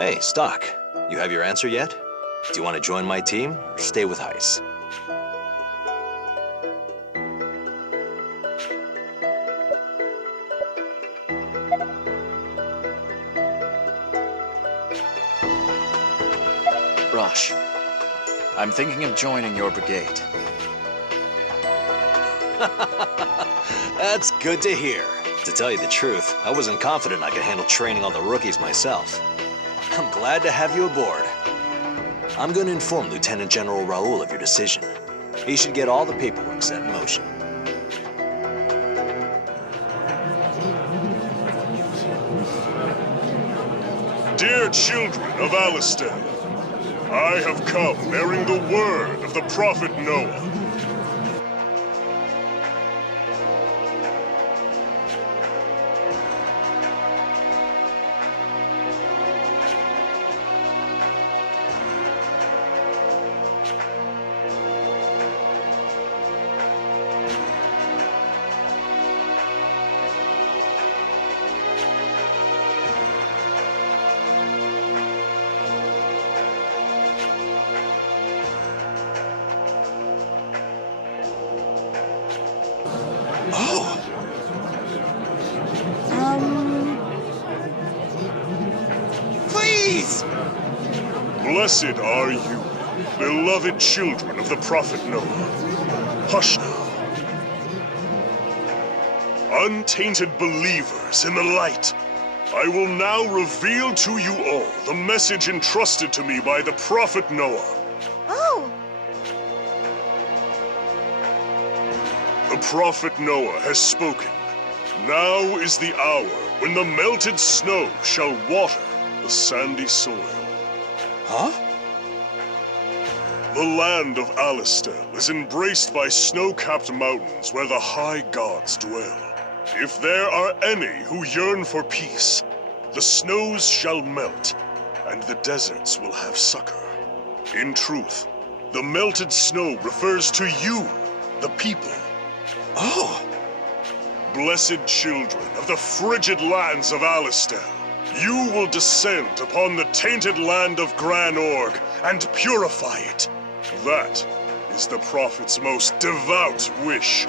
Hey, Stocke. You have your answer yet? Do you want to join my team, or stay with Heiss? Roch, I'm thinking of joining your brigade. That's good to hear. To tell you the truth, I wasn't confident I could handle training all the rookies myself. I'm glad to have you aboard. I'm going to inform Lieutenant General Raoul of your decision. He should get all the paperwork set in motion. Dear children of Alistel, I have come bearing the word of the Prophet Noah. Please! Blessed are you, beloved children of the Prophet Noah. Hush now. Untainted believers in the light, I will now reveal to you all the message entrusted to me by the Prophet Noah. Oh! The Prophet Noah has spoken. Now is the hour when the melted snow shall water the sandy soil. Huh? The land of Alistel is embraced by snow-capped mountains where the high gods dwell. If there are any who yearn for peace, the snows shall melt, and the deserts will have succor. In truth, the melted snow refers to you, the people. Oh! Blessed children of the frigid lands of Alistel, you will descend upon the tainted land of Gran Org and purify it. That is the Prophet's most devout wish.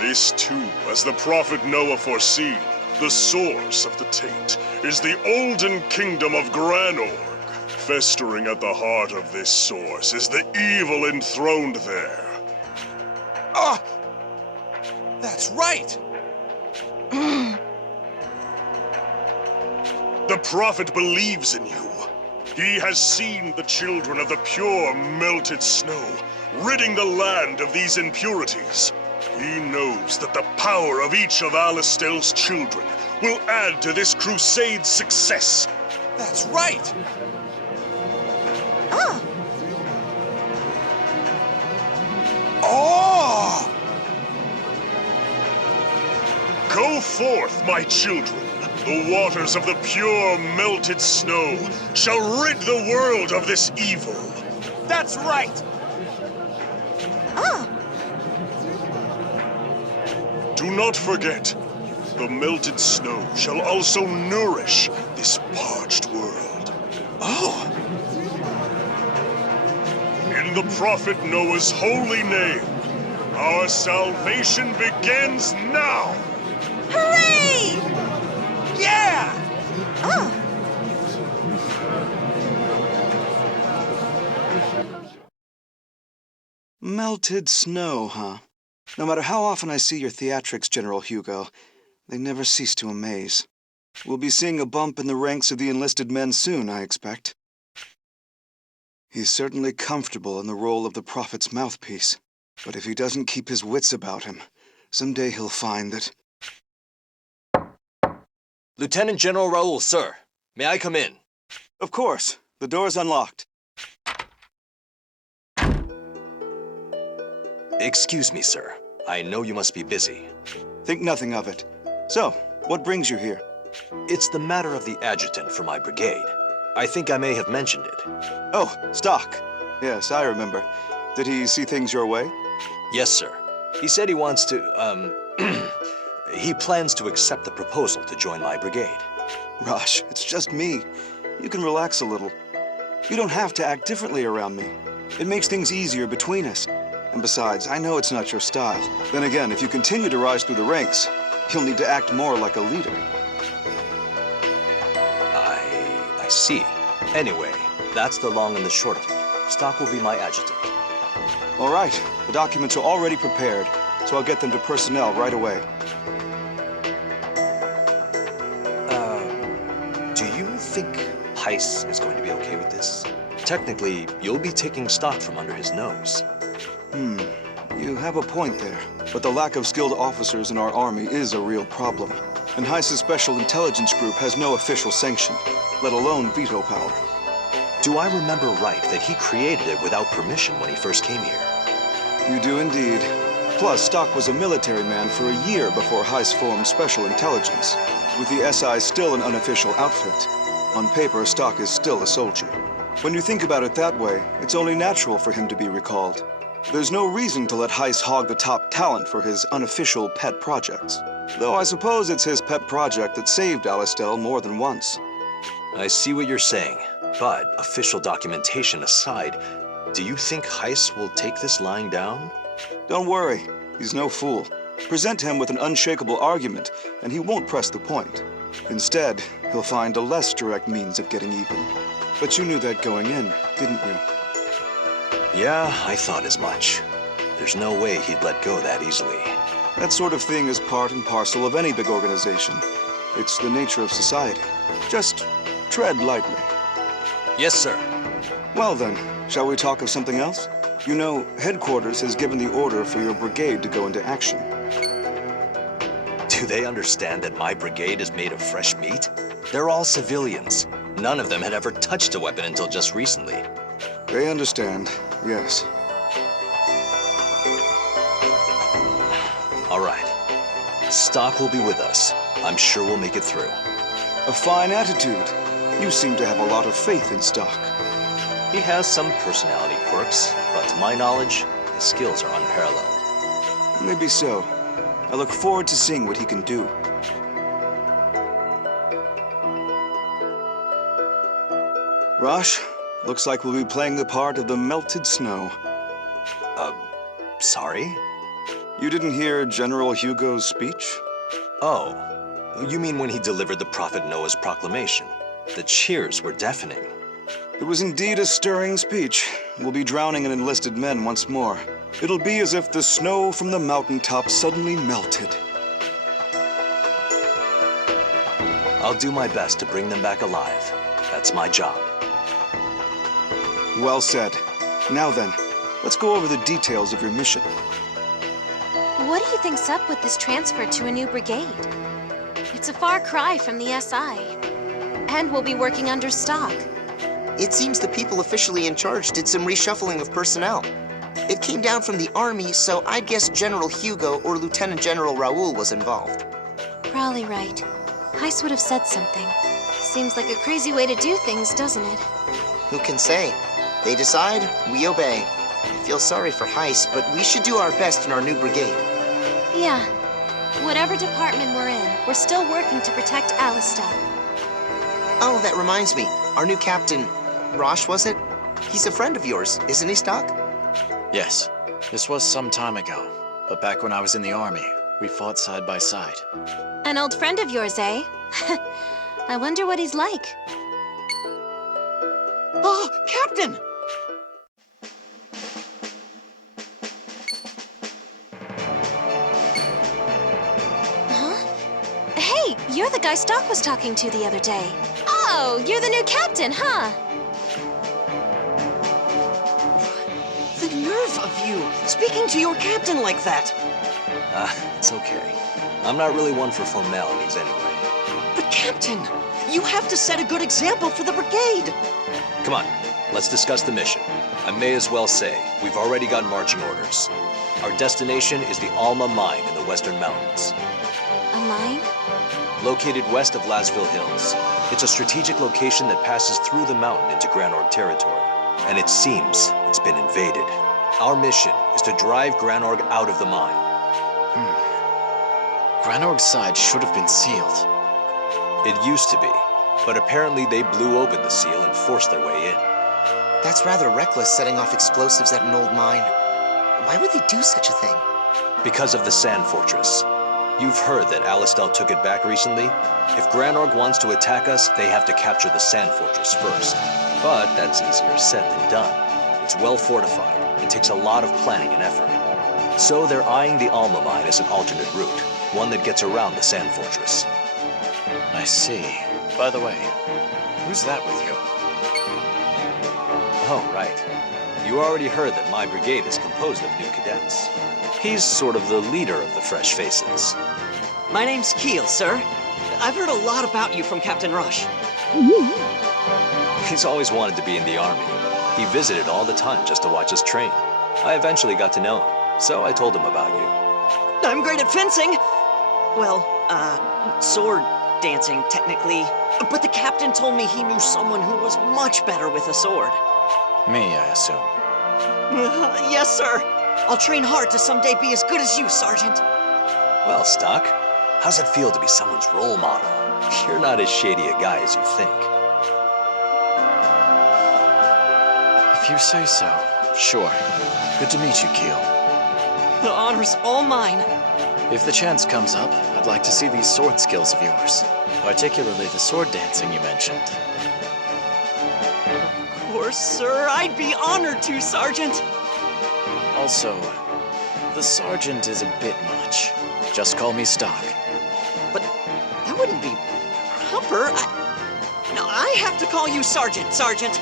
This too, as the Prophet Noah foreseen, the source of the taint is the olden kingdom of Gran Org. Festering at the heart of this source is the evil enthroned there. Ah! That's right! The Prophet believes in you. He has seen the children of the pure melted snow, ridding the land of these impurities. He knows that the power of each of Alistel's children will add to this crusade's success. That's right! Ah! Oh! Go forth, my children. The waters of the pure melted snow shall rid the world of this evil. That's right! Ah! Do not forget, the melted snow shall also nourish this parched world. Oh! In the Prophet Noah's holy name, our salvation begins now! Hooray! Yeah! Ah! Melted snow, huh? No matter how often I see your theatrics, General Hugo, they never cease to amaze. We'll be seeing a bump in the ranks of the enlisted men soon, I expect. He's certainly comfortable in the role of the Prophet's mouthpiece. But if he doesn't keep his wits about him, someday he'll find that... Lieutenant General Raoul, sir. May I come in? Of course. The door's unlocked. Excuse me, sir. I know you must be busy. Think nothing of it. So, what brings you here? It's the matter of the adjutant for my brigade. I think I may have mentioned it. Oh, Stocke. Yes, I remember. Did he see things your way? Yes, sir. He said he wants to, he plans to accept the proposal to join my brigade. Roch, it's just me. You can relax a little. You don't have to act differently around me. It makes things easier between us. And besides, I know it's not your style. Then again, if you continue to rise through the ranks, you'll need to act more like a leader. I see. Anyway, that's the long and the short of it. Stocke will be my adjutant. All right, the documents are already prepared, so I'll get them to personnel right away. Do you think Heiss is going to be okay with this? Technically, you'll be taking Stocke from under his nose. You have a point there. But the lack of skilled officers in our army is a real problem. And Heiss's Special Intelligence Group has no official sanction, let alone veto power. Do I remember right that he created it without permission when he first came here? You do indeed. Plus, Stocke was a military man for a year before Heiss formed Special Intelligence, with the SI still an unofficial outfit. On paper, Stocke is still a soldier. When you think about it that way, it's only natural for him to be recalled. There's no reason to let Heiss hog the top talent for his unofficial pet projects. Though I suppose it's his pet project that saved Alistel more than once. I see what you're saying, but official documentation aside, do you think Heiss will take this lying down? Don't worry, he's no fool. Present him with an unshakable argument, and he won't press the point. Instead, he'll find a less direct means of getting even. But you knew that going in, didn't you? Yeah, I thought as much. There's no way he'd let go that easily. That sort of thing is part and parcel of any big organization. It's the nature of society. Just tread lightly. Yes, sir. Well then, shall we talk of something else? You know, headquarters has given the order for your brigade to go into action. Do they understand that my brigade is made of fresh meat? They're all civilians. None of them had ever touched a weapon until just recently. They understand, yes. All right. Stocke will be with us. I'm sure we'll make it through. A fine attitude. You seem to have a lot of faith in Stocke. He has some personality quirks, but to my knowledge, his skills are unparalleled. Maybe so. I look forward to seeing what he can do. Roch, looks like we'll be playing the part of the melted snow. Sorry? You didn't hear General Hugo's speech? Oh, you mean when he delivered the Prophet Noah's proclamation? The cheers were deafening. It was indeed a stirring speech. We'll be drowning in enlisted men once more. It'll be as if the snow from the mountaintop suddenly melted. I'll do my best to bring them back alive. That's my job. Well said. Now then, let's go over the details of your mission. What do you think's up with this transfer to a new brigade? It's a far cry from the SI. And we'll be working under Stocke. It seems the people officially in charge did some reshuffling of personnel. It came down from the army, so I'd guess General Hugo or Lieutenant General Raoul was involved. Probably right. Heiss would have said something. Seems like a crazy way to do things, doesn't it? Who can say? They decide, we obey. I feel sorry for Heiss, but we should do our best in our new brigade. Yeah. Whatever department we're in, we're still working to protect Alistel. Oh, that reminds me. Our new captain, Roch, was it? He's a friend of yours, isn't he, Stocke? Yes, this was some time ago. But back when I was in the army, we fought side by side. An old friend of yours, eh? I wonder what he's like. Oh, Captain! Huh? Hey, you're the guy Stocke was talking to the other day. Oh, you're the new captain, huh? The nerve of you, speaking to your captain like that. It's okay. I'm not really one for formalities anyway. But Captain, you have to set a good example for the brigade. Come on, let's discuss the mission. I may as well say, we've already got marching orders. Our destination is the Alma Mine in the Western Mountains. A mine? Located west of Lasville Hills. It's a strategic location that passes through the mountain into Granorg territory. And it seems it's been invaded. Our mission is to drive Granorg out of the mine. Granorg's side should have been sealed. It used to be, but apparently they blew open the seal and forced their way in. That's rather reckless, setting off explosives at an old mine. Why would they do such a thing? Because of the Sand Fortress. You've heard that Alistel took it back recently? If Granorg wants to attack us, they have to capture the Sand Fortress first. But that's easier said than done. It's well fortified and takes a lot of planning and effort. So they're eyeing the Alma mine as an alternate route, one that gets around the Sand Fortress. I see. By the way, who's that with you? Oh, right. You already heard that my brigade is composed of new cadets. He's sort of the leader of the fresh faces. My name's Keel, sir. I've heard a lot about you from Captain Roch. He's always wanted to be in the army. He visited all the time just to watch us train. I eventually got to know him, so I told him about you. I'm great at fencing. Well, sword dancing, technically. But the captain told me he knew someone who was much better with a sword. Me, I assume. Yes, sir. I'll train hard to someday be as good as you, Sergeant. Well, Stocke, how's it feel to be someone's role model? You're not as shady a guy as you think. If you say so, sure. Good to meet you, Keel. The honor's all mine. If the chance comes up, I'd like to see these sword skills of yours. Particularly the sword dancing you mentioned. Of course, sir. I'd be honored to, Sergeant. Also, the sergeant is a bit much. Just call me Stocke. But that wouldn't be proper. No, I have to call you Sergeant, Sergeant.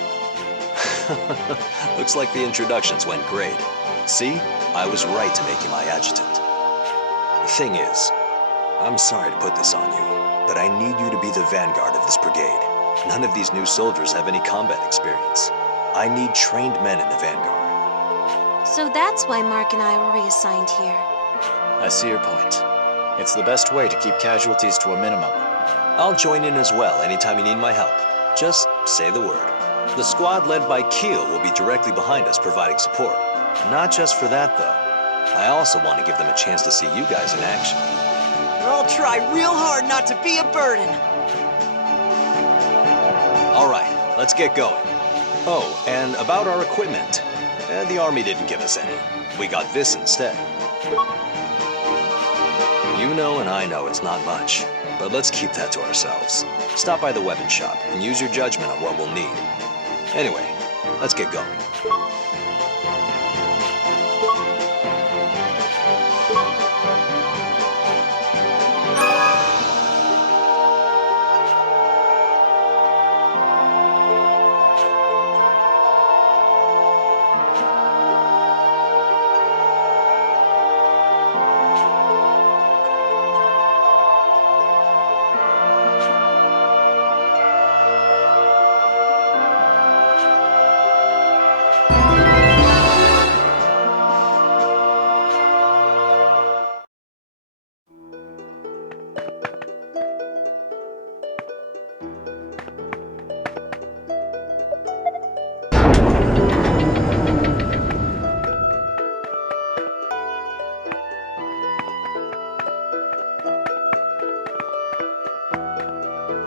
Looks like the introductions went great. See? I was right to make you my adjutant. The thing is, I'm sorry to put this on you, but I need you to be the vanguard of this brigade. None of these new soldiers have any combat experience. I need trained men in the vanguard. So that's why Mark and I were reassigned here. I see your point. It's the best way to keep casualties to a minimum. I'll join in as well anytime you need my help. Just say the word. The squad led by Keel will be directly behind us providing support. Not just for that, though. I also want to give them a chance to see you guys in action. I'll try real hard not to be a burden. All right, let's get going. Oh, and about our equipment. The Army didn't give us any. We got this instead. You know and I know it's not much, but let's keep that to ourselves. Stop by the weapon shop and use your judgment on what we'll need. Anyway, let's get going.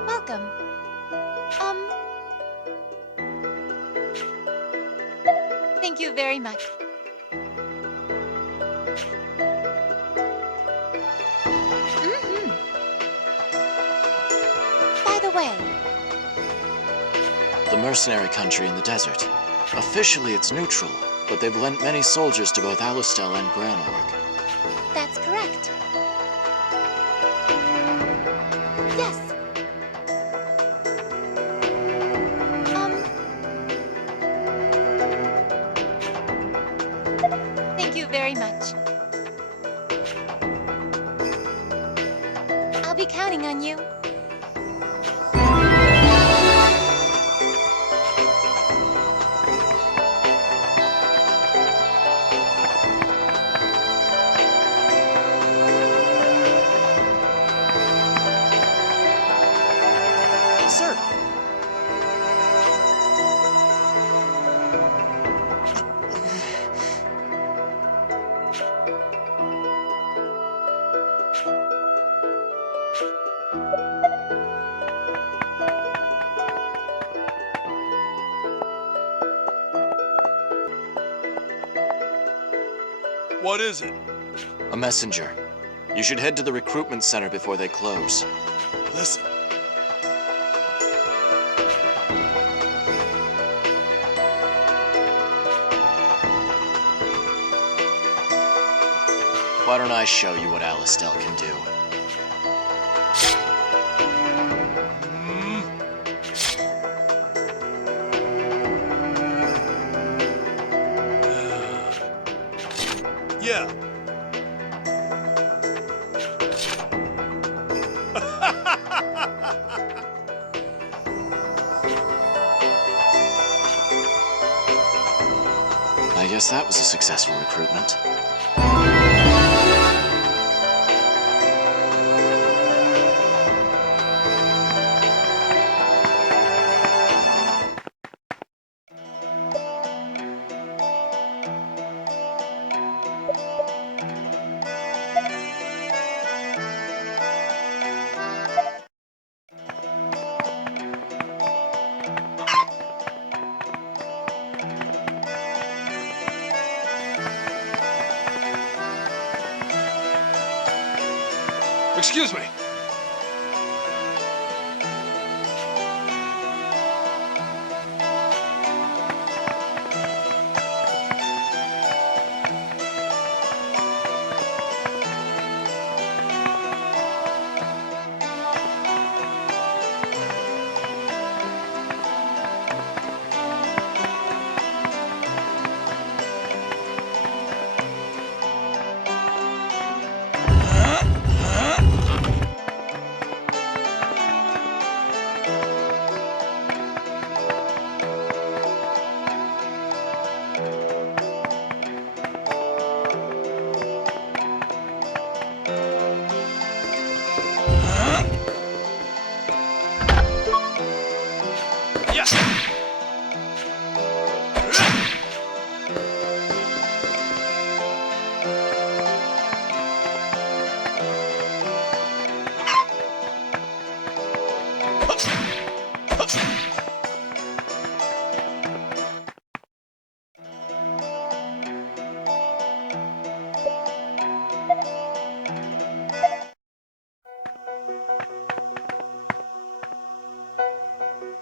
Welcome. Thank you very much. By the way, The mercenary country in the desert. Officially it's neutral, but they've lent many soldiers to both Alistel and Granorg. that's correct. Yes. Thank you very much. I'll be counting on you. Sir. What is it? A messenger. You should head to the recruitment center before they close. Listen. Why don't I show you what Alistel can do? Yeah. I guess that was a successful recruitment. Excuse me.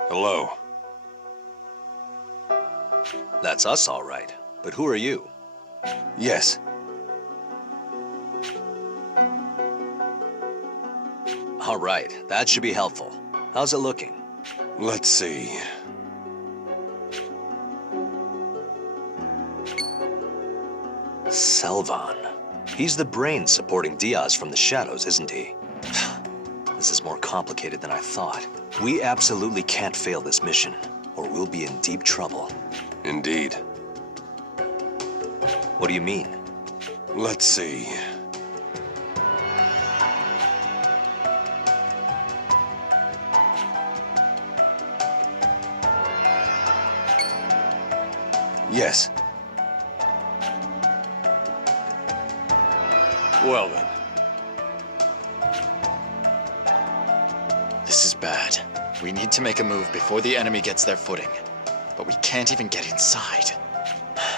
Hello. That's us, all right. But who are you? Yes. All right, that should be helpful. How's it looking? Let's see. Selvan. He's the brain supporting Diaz from the shadows, isn't he? This is more complicated than I thought. We absolutely can't fail this mission, or we'll be in deep trouble. Indeed. What do you mean? Let's see. Yes. Well then. This is bad. We need to make a move before the enemy gets their footing. But we can't even get inside.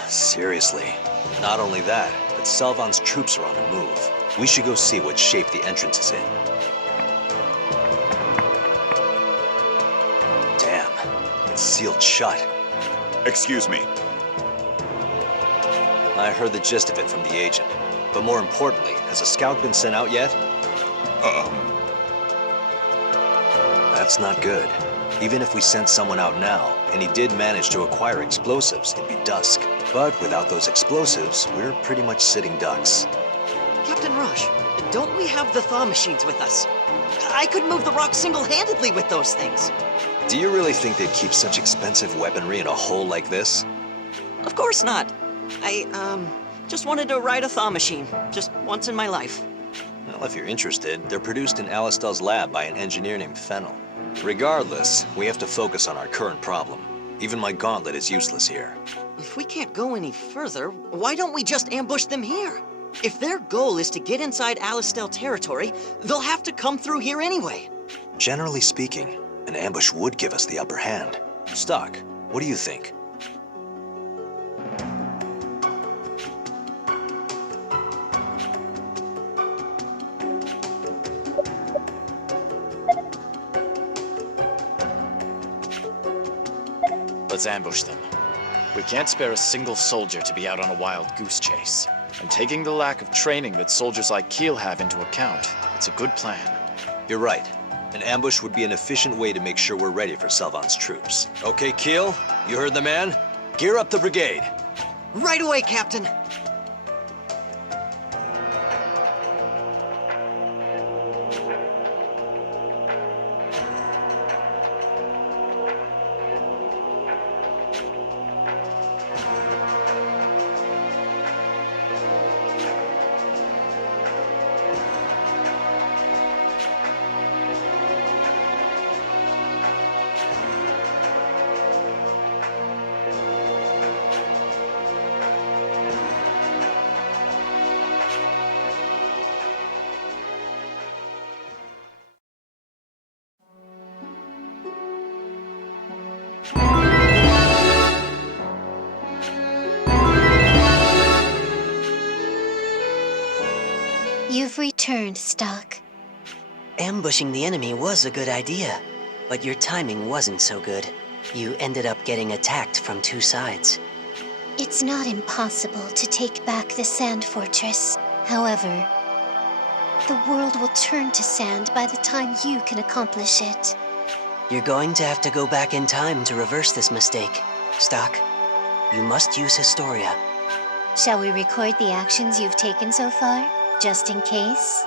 Seriously. Not only that, but Selvan's troops are on the move. We should go see what shape the entrance is in. Damn. It's sealed shut. Excuse me. I heard the gist of it from the agent. But more importantly, has a scout been sent out yet? That's not good. Even if we sent someone out now, and he did manage to acquire explosives, it'd be dusk. But without those explosives, we're pretty much sitting ducks. Captain Roch, don't we have the thaw machines with us? I could move the rock single-handedly with those things. Do you really think they'd keep such expensive weaponry in a hole like this? Of course not. I just wanted to ride a thaw machine, just once in my life. Well, if you're interested, they're produced in Alistel's lab by an engineer named Fennel. Regardless, we have to focus on our current problem. Even my gauntlet is useless here. If we can't go any further, why don't we just ambush them here? If their goal is to get inside Alistel territory, they'll have to come through here anyway. Generally speaking, an ambush would give us the upper hand. Stocke, what do you think? Let's ambush them. We can't spare a single soldier to be out on a wild goose chase. And taking the lack of training that soldiers like Keel have into account, it's a good plan. You're right. An ambush would be an efficient way to make sure we're ready for Salvan's troops. Okay, Keel, you heard the man. Gear up the brigade. Right away, Captain. You've returned, Stocke. Ambushing the enemy was a good idea, but your timing wasn't so good. You ended up getting attacked from two sides. It's not impossible to take back the Sand Fortress. However, the world will turn to sand by the time you can accomplish it. You're going to have to go back in time to reverse this mistake. Stocke, you must use Historia. Shall we record the actions you've taken so far, just in case?